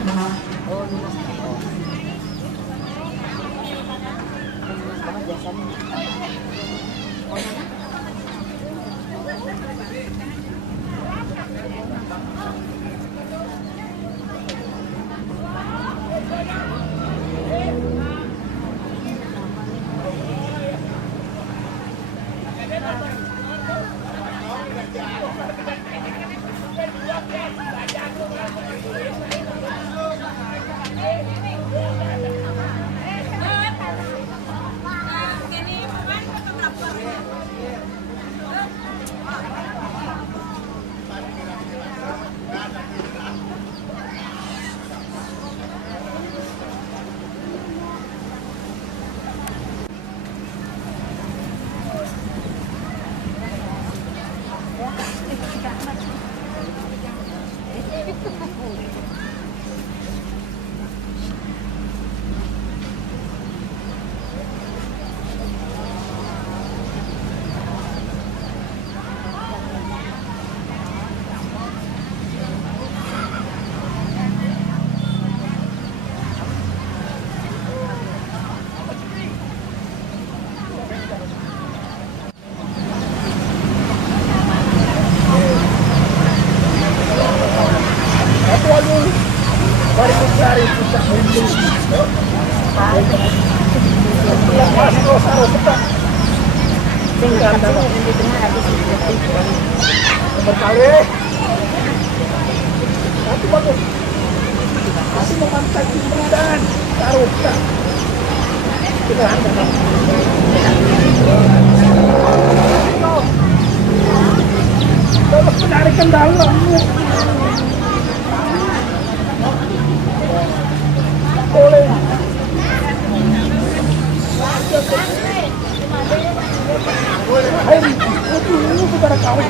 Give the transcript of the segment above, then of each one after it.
Oh, lunas. Oh. Lunas banget biasanya. Oh, mana? Berkali. Satu bagus. Masih memantai dan taruh. Kita angkat. Terus menarik kendala. Boleh. Hai, itu saudara kawin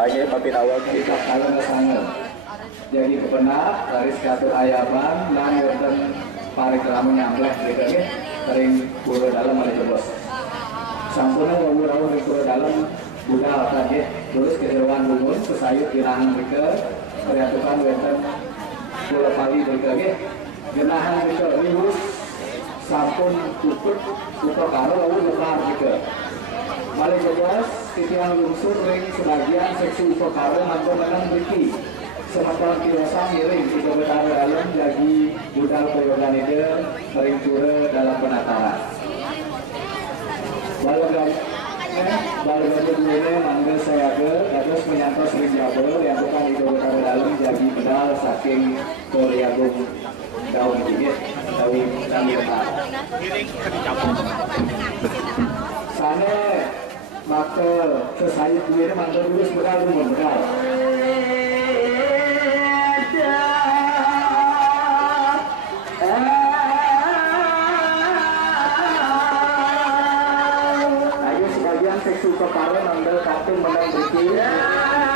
Ayo papi awal kita kalau sana. Jadi benar dari sekatur ayaban dan wonten parik lamun nyampleh gitu ya. Sering pura dalam ada bos. Sampurna wawuh-wawuh di pura dalam budal tadi terus kejeroan lumun kesayut dirahan mereka periatukan wonten pura pali mereka ya. Genahan mereka lurus sampun tutup karo wawuh lekar gitu. Paling jelas, titian lungsur ring sebagian seksi upakara hampir menang beriki. Sementara kilosan miring tiga betara dalam jadi budal peyogan itu ring pura dalam penataran. Balu gajah ini manggil saya ke, terus menyantos ring jabel yang bukan tiga betara dalam jadi bedal saking Korea daun tinggi. dari kami benar. Sana maka sesayat gue mantan dulu sebekal rumah bekal. Ayo sebagian seksu kepala mandel kartu menang berikut.